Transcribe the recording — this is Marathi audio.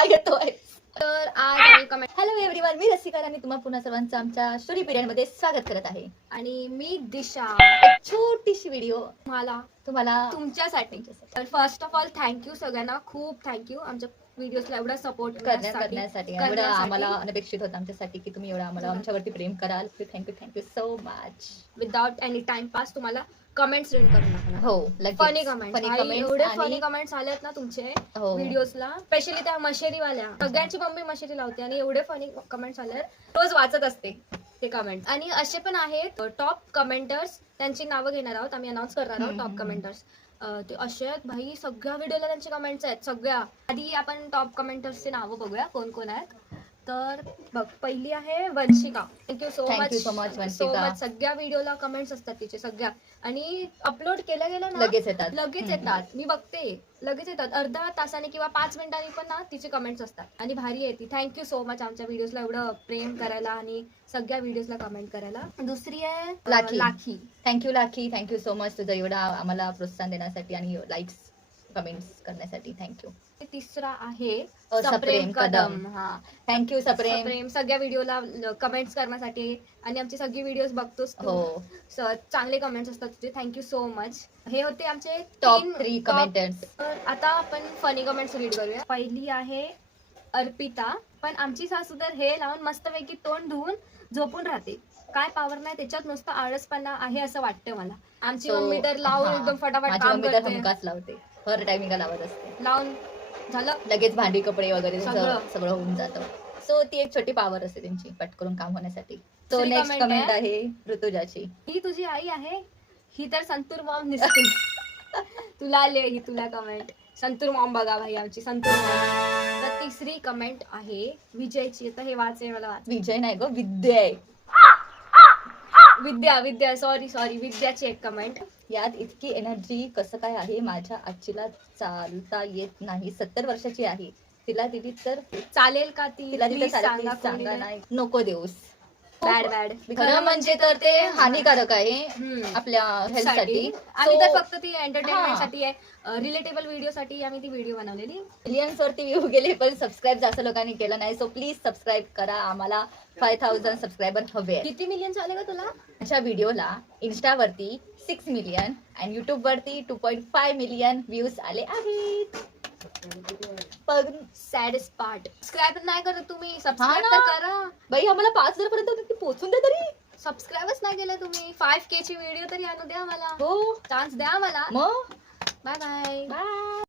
का येतोय? तर आज आम्ही कमेंट हॅलो एव्हरीवन, मी रसिका आणि तुम्हा पुन्हा सर्वांचं आमच्या स्टोरी पिरियड मध्ये स्वागत करत आहे. आणि मी दिशा एक छोटीशी व्हिडिओ तुम्हाला तुमच्यासाठी. तर फर्स्ट ऑफ ऑल थँक्यू सगळ्यांना, खूप थँक्यू आमच्या व्हिडिओजला एवढा सपोर्ट करण्यासाठी एवढं आम्हाला अनपेक्षित होतं आमच्यासाठी की तुम्ही एवढं आम्हाला आमच्यावरती प्रेम कराल. Thank you so much. Without any time pass तुम्हाला कमेंट्स रीड करून टाकणार. हो, फनी कमेंट्स, एवढे फनी कमेंट्स आलेत ना तुमचे हो. व्हिडिओजला, स्पेशली त्या मशेरीवाल्या. सगळ्यांची मम्मी मशेरी लावते आणि एवढे फनी कमेंट्स आले, रोज वाचत असते ते कमेंट. आणि असे पण आहेत टॉप कमेंटर्स, त्यांची नावं घेणार आहोत आम्ही, अनाउन्स करणार आहोत टॉप कमेंटर्स. ते असे आहेत भाई, सगळ्या व्हिडिओला त्यांचे कमेंट्स आहेत सगळ्या. आधी आपण टॉप कमेंटर्सची नावं बघूया कोण कोण आहेत. तर बघ, पहिली आहे Vanshika. Thank you so much Vanshika. सगळ्या व्हिडिओला कमेंट्स असतात तिचे सगळ्या, आणि अपलोड केल्या गेल्या ना लगेच येतात. मी बघते लगेच येतात, अर्धा तासाने किंवा 5 मिनिटांनी पण ना तिचे कमेंट्स असतात आणि भारी येते. थँक्यू सो मच आमच्या व्हिडिओजला एवढं प्रेम करायला आणि सगळ्या व्हिडिओजला कमेंट करायला. दुसरी आहे लाखी. थँक्यू सो मच तुझं एवढं आम्हाला प्रोत्साहन देण्यासाठी आणि लाईक्स कमेंट्स करण्यासाठी. थँक्यू. तिसरा आहे सप्रेम कदम. थँक्यू सप्रेम, सगळ्या व्हिडिओला कमेंट्स करण्यासाठी आणि आमची सगळी व्हिडिओज बघतोस तू. हो, चांगले कमेंट्स असतात तुझे. Thank you so much. हे होते आमचे टॉप 3 कमेंटर्स. आता आपण फनी कमेंट्स रीड करूया. पहिली आहे अर्पिता. पण आमची सासू तर हे लावून मस्तपैकी तोंड धुवून झोपून राहते, काय पावर नाही त्याच्यात, नुसतं आळसपणा आहे असं वाटतं मला. आमची मम्मी तर लावून एकदम फटाफट काम करते, हमखास लावते, हर टायमिंगला लावत असते. लावून झालं लगेच भांडी कपडे वगैरे सगळं होऊन जातं. सो ती एक छोटी पावर असते त्यांची, पटकरून काम होण्यासाठी. सो दुसरी नेक्स्ट comment कमेंट आहे आहे ऋतुजाची. ही तुझी आई आहे, ही तर संतूर मॉम दिसते. तुला आले ही, तुला कमेंट संतूर मॉम बघा भाई, आमची संतूर मॉम. तर तिसरी कमेंट आहे विजयची. आता हे वाचे, मला वाच. विजय नाही ग, विद्या आहे. विद्या सॉरी विद्याची एक कमेंट. यात इतकी एनर्जी कसं काय आहे? माझ्या आजीला चालता येत नाही, 70 वर्षाची आहे. तिला दिली तर चालेल का ती? तिला Please सांगा सांगा नाही, नको देऊस. बॅड खरं म्हणजे तर ते हानिकारक आहे आपल्या हेल्थसाठी. आम्ही तर फक्त ती एंटरटेनमेंट साठी आहे, रिलेटेबल व्हिडिओ साठी आम्ही ती व्हिडिओ बनवलेली. मिलियन्स वरती व्ह्यू गेले, पण सबस्क्राईब जास्त लोकांनी केलं नाही. सो प्लीज सबस्क्राईब करा. आम्हाला 5000 सबस्क्रायबर हवे. किती मिलियन झाले का तुला? माझ्या व्हिडिओला इन्स्टावरती 6 मिलियन आणि युट्यूब वरती 2.5 मिलियन व्ह्यूज आले आहेत. पण सॅडेस्ट पार्ट, सबस्क्राईब नाही करत तुम्ही. सबस्क्राईब तर करा बाई, आम्हाला 5000 पर्यंत पोहोचून द्या तरी. सबस्क्राईबच नाही केलं तुम्ही. 5K ची व्हिडिओ तरी आणू द्या मला. हो, चान्स द्या मला. मग बाय बाय. बाय.